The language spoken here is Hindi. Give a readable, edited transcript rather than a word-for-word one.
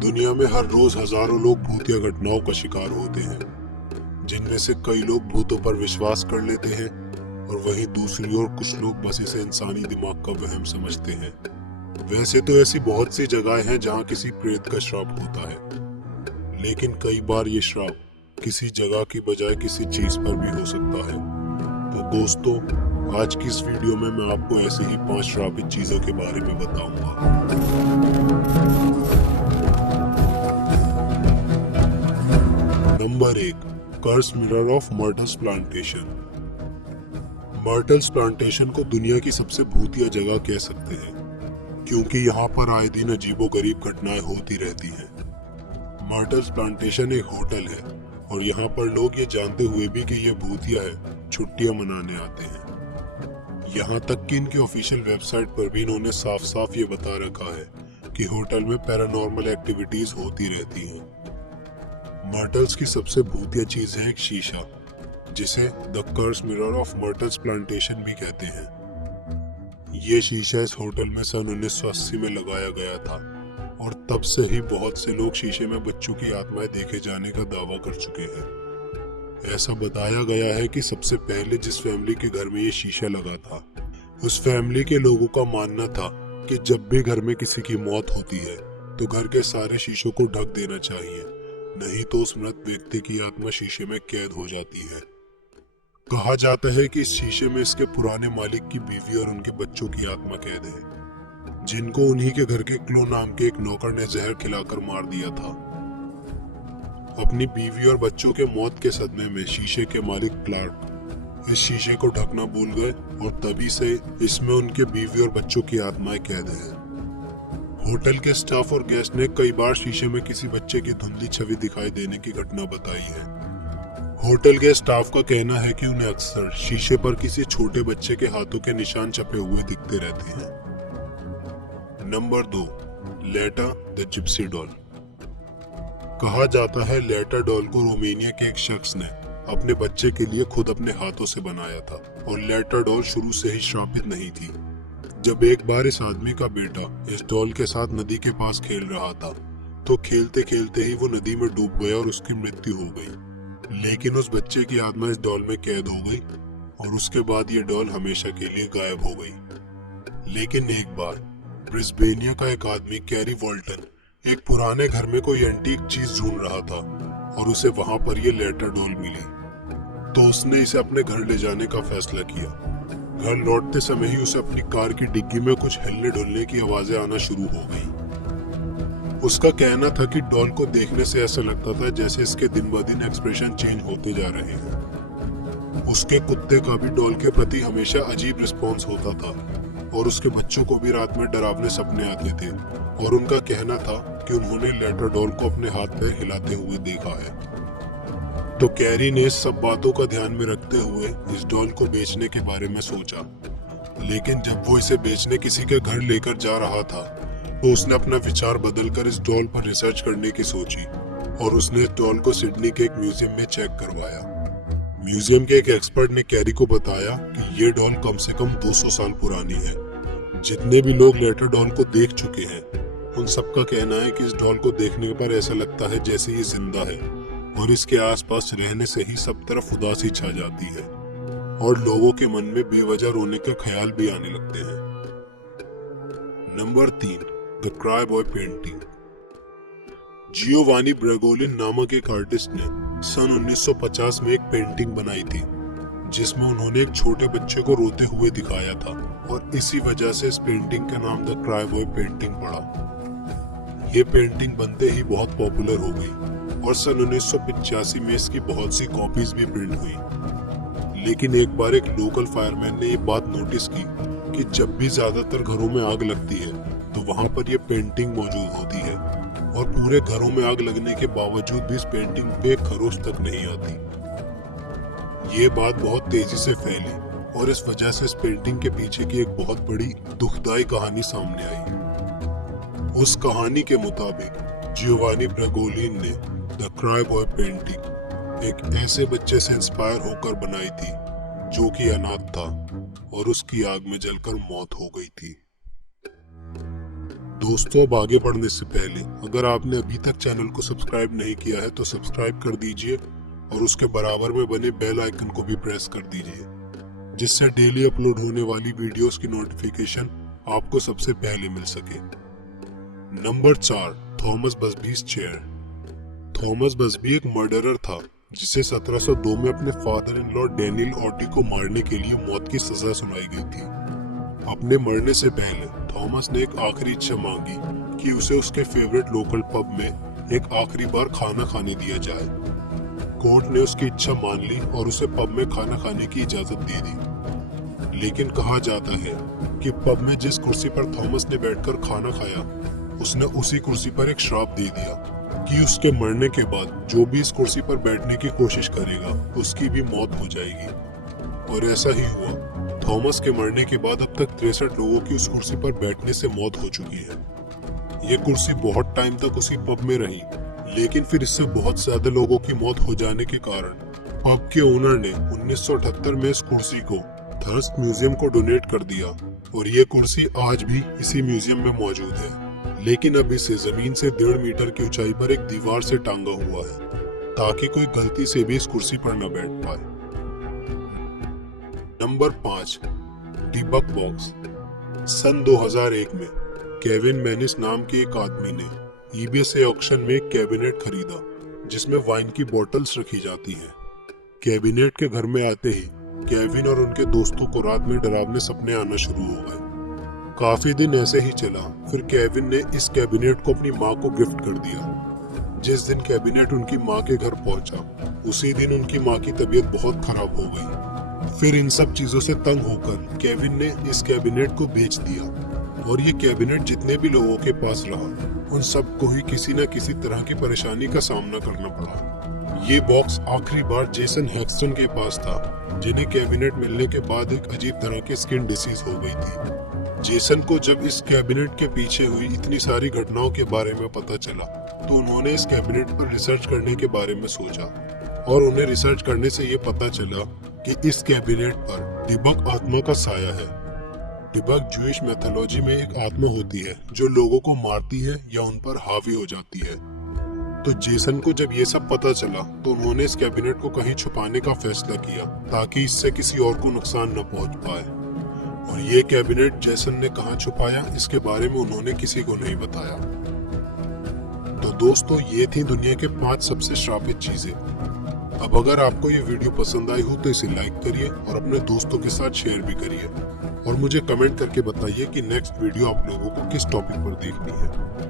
दुनिया में हर रोज हजारों लोग भूतिया घटनाओं का शिकार होते हैं, जिनमें से कई लोग भूतों पर विश्वास कर लेते हैं और वहीं दूसरी ओर कुछ लोग बस इसे इंसानी दिमाग का वहम समझते हैं। वैसे तो ऐसी बहुत सी जगहें हैं जहां किसी प्रेत का श्राप होता है, लेकिन कई बार ये श्राप किसी जगह की बजाय किसी चीज पर भी हो सकता है। तो दोस्तों, आज की इस वीडियो में मैं आपको ऐसे ही 5 श्रापित चीजों के बारे में बताऊंगा। Number 1, curse mirror of Myrtles Plantation. Myrtles Plantation को दुनिया की सबसे भूतिया जगह कह सकते हैं, क्योंकि यहाँ पर आए दिन अजीबोगरीब घटनाएं होती रहती हैं। मर्टल्स प्लांटेशन एक होटल है और यहाँ पर लोग ये जानते हुए भी कि ये भूतिया है, छुट्टियां मनाने आते हैं। यहाँ तक कि इनके ऑफिशियल वेबसाइट पर भी इन्होंने साफ साफ ये बता रखा है कि होटल में पैरानॉर्मल एक्टिविटीज होती रहती हैं। मर्टल्स की सबसे भूतिया चीज है एक शीशा, जिसे the curse mirror of Myrtles Plantation भी कहते हैं। ये शीशा इस होटल में सन 1980 में लगाया गया था और तब से ही बहुत से लोग शीशे में बच्चों की आत्माएं देखे जाने का दावा कर चुके हैं। ऐसा बताया गया है कि सबसे पहले जिस फैमिली के घर में ये शीशा लगा था, उस फैमिली के लोगों का मानना था कि जब भी घर में किसी की मौत होती है तो घर के सारे शीशों को ढक देना चाहिए, नहीं तो उस मृत व्यक्ति की आत्मा शीशे में कैद हो जाती है। कहा जाता है कि इस शीशे में इसके पुराने मालिक की बीवी और उनके बच्चों की आत्मा कैद है, जिनको उन्हीं के घर के क्लो नाम के एक नौकर ने जहर खिलाकर मार दिया था। अपनी बीवी और बच्चों के मौत के सदमे में शीशे के मालिक क्लार्क इस शीशे को ढकना भूल गए और तभी से इसमें उनके बीवी और बच्चों की आत्माएं कैद हैं। होटल के स्टाफ और गेस्ट ने कई बार शीशे में किसी बच्चे की धुंधली छवि दिखाई देने की घटना बताई है। होटल के स्टाफ का कहना है कि उन्हें अक्सर शीशे पर किसी छोटे बच्चे के हाथों के निशान छपे हुए दिखते रहते हैं। नंबर 2, लेटा द जिप्सी डॉल। कहा जाता है लेटा डॉल को रोमानिया के एक शख्स ने अपने बच्चे के लिए खुद अपने हाथों से बनाया था और लेटा डॉल शुरू से ही श्रापित नहीं थी। जब एक बार इस आदमी का बेटा इस डॉल के साथ नदी के पास खेल रहा था, तो खेलते खेलते ही वो नदी में डूब गया और उसकी मृत्यु हो गई। लेकिन उस बच्चे की आत्मा इस डॉल में कैद हो गई और उसके बाद ये डॉल हमेशा के लिए गायब हो गई। लेकिन एक बार ब्रिस्बेनिया का एक आदमी कैरी वॉल्टन एक पुराने घर में कोई एंटीक चीज ढूंढ रहा था और उसे वहां पर ये लेटा डॉल मिली, तो उसने इसे अपने घर ले जाने का फैसला किया। घर लौटते समय ही उसे अपनी कार की डिग्गी में कुछ हिलने डुलने की आवाजें आना शुरू हो गई। उसका कहना था कि डॉल को देखने से ऐसा लगता था जैसे इसके दिन ब दिन एक्सप्रेशन चेंज होते जा रहे हैं। उसके कुत्ते का भी डॉल के प्रति हमेशा अजीब रिस्पॉन्स होता था और उसके बच्चों को भी रात में डरावने सपने आते थे और उनका कहना था कि उन्होंने लेटा डॉल को अपने हाथ पैर हिलाते हुए देखा है। तो कैरी ने इस सब बातों का ध्यान में रखते हुए इस डॉल को बेचने के बारे में सोचा। लेकिन जब वो इसे बेचने किसी के घर लेकर जा रहा था, तो उसने अपना विचार बदलकर इस डॉल पर रिसर्च करने की सोची और उसने इस डॉल को सिडनी के एक म्यूजियम में चेक करवाया। म्यूजियम के एक एक्सपर्ट ने कैरी को बताया कि ये डॉल कम से कम 200 साल पुरानी है। जितने भी लोग लेटर डॉल को देख चुके हैं, उन सबका कहना है कि इस डॉल को देखने पर ऐसा लगता है जैसे ये जिंदा है और इसके आसपास रहने से ही सब तरफ उदासी छा जाती है और लोगों के मन में बेवजह रोने का ख्याल भी आने लगते हैं। Number 3, the crying boy painting. Giovanni Bragolin नामक एक आर्टिस्ट ने सन 1950 में एक पेंटिंग बनाई थी, जिसमें उन्होंने एक छोटे बच्चे को रोते हुए दिखाया था और इसी वजह से इस पेंटिंग का नाम द क्राई बॉय पेंटिंग पड़ा। ये पेंटिंग बनते ही बहुत पॉपुलर हो गई और सन 1985 में इसकी बहुत सी कॉपीज भी प्रिंट हुई। लेकिन एक बार एक लोकल फायरमैन ने ये बात नोटिस की कि जब भी ज्यादातर घरों में आग लगती है तो वहां पर ये पेंटिंग मौजूद होती है और पूरे घरों में आग लगने के बावजूद भी इस पेंटिंग पे एक खरोच तक नहीं आती। ये बात बहुत तेजी से फैली और इस वजह से इस पेंटिंग के पीछे की एक बहुत बड़ी दुखदाई कहानी सामने आई। उस कहानी के मुताबिक जियोवानी ब्रेगोलिन ने द क्राई बॉय पेंटिंग एक ऐसे बच्चे से इंस्पायर होकर बनाई थी जो कि अनाथ था और उसकी आग में जलकर मौत हो गई थी। दोस्तों, अब आगे बढ़ने से पहले अगर आपने अभी तक चैनल को सब्सक्राइब नहीं किया है तो सब्सक्राइब कर दीजिए और उसके बराबर में बने बेल आइकन को भी प्रेस कर दीजिए, जिससे डेली अपलोड होने वाली वीडियोस की नोटिफिकेशन आपको सबसे पहले मिल सके। Number 4, Thomas Busby's chair. Thomas Busby एक मर्डरर था जिसे 1702 में अपने father in law Daniel Auty को मारने के लिए मौत की सजा सुनाई गई थी। अपने मरने से पहले थॉमस ने एक आखिरी इच्छा मांगी कि उसे उसके फेवरेट लोकल पब में एक आखिरी बार खाना खाने दिया जाए। कोर्ट ने उसकी इच्छा मान ली और उसे पब में खाना खाने की इजाजत दे दी। लेकिन कहा जाता है कि पब में जिस कुर्सी पर थॉमस ने बैठकर खाना खाया, उसने उसी कुर्सी पर एक श्राप दे दिया कि उसके मरने के बाद जो भी इस कुर्सी पर बैठने की कोशिश करेगा उसकी भी मौत हो जाएगी। और ऐसा ही हुआ। थॉमस के मरने के बाद अब तक 63 लोगों की उस कुर्सी पर बैठने से मौत हो चुकी है। ये कुर्सी बहुत टाइम तक उसी पब में रही, लेकिन फिर इससे बहुत ज्यादा लोगों की मौत हो जाने के कारण पब के ओनर ने 1978 में इस कुर्सी को थर्स्ट म्यूजियम को डोनेट कर दिया और ये कुर्सी आज भी इसी म्यूजियम में मौजूद है। लेकिन अब इसे जमीन से 1.5 मीटर की ऊंचाई पर एक दीवार से टांगा हुआ है ताकि कोई गलती से भी इस कुर्सी पर न बैठ पाए। Number 5, डिबक box. सन 2001 में केविन मैनिस नाम के एक आदमी ने ईबे से ऑक्शन में एक कैबिनेट खरीदा जिसमें वाइन की बोतल्स रखी जाती हैं। कैबिनेट के घर में आते ही केविन और उनके दोस्तों को रात में डरावने सपने आना शुरू हो गए। काफी दिन ऐसे ही चला, फिर केविन ने इस कैबिनेट को अपनी माँ को गिफ्ट कर दिया। जिस दिन कैबिनेट उनकी माँ के घर पहुंचा, उसी दिन उनकी माँ की तबीयत बहुत खराब हो गई। फिर इन सब चीजों से तंग होकर केविन ने इस कैबिनेट को बेच दिया और ये कैबिनेट जितने भी लोगों के पास रहा, उन सबको ही किसी न किसी तरह की परेशानी का सामना करना पड़ा। ये बॉक्स आखिरी बार जेसन हेक्सटन के पास था, जिन्हें कैबिनेट मिलने के बाद एक अजीब तरह की स्किन डिसीज हो गई थी। जेसन को जब इस कैबिनेट के पीछे हुई इतनी सारी घटनाओं के बारे में पता चला, तो उन्होंने इस कैबिनेट पर रिसर्च करने के बारे में सोचा और उन्हें रिसर्च करने से ये पता चला कि इस कैबिनेट पर डिबक आत्मा का साया है। डिबक ज्यूइश मैथोलॉजी में एक आत्मा होती है जो लोगों को मारती है या उन पर हावी हो जाती है। तो जेसन को जब ये सब पता चला तो उन्होंने इस कैबिनेट को कहीं छुपाने का फैसला किया ताकि इससे किसी और को नुकसान न पहुंच पाए। और ये कैबिनेट जेसन ने कहाँ छुपाया, इसके बारे में उन्होंने किसी को नहीं बताया। तो दोस्तों, ये थी दुनिया के 5 सबसे श्रापित चीजें। अब अगर आपको ये वीडियो पसंद आई हो तो इसे लाइक करिए और अपने दोस्तों के साथ शेयर भी करिए और मुझे कमेंट करके बताइए कि नेक्स्ट वीडियो आप लोगों को किस टॉपिक पर देखनी है।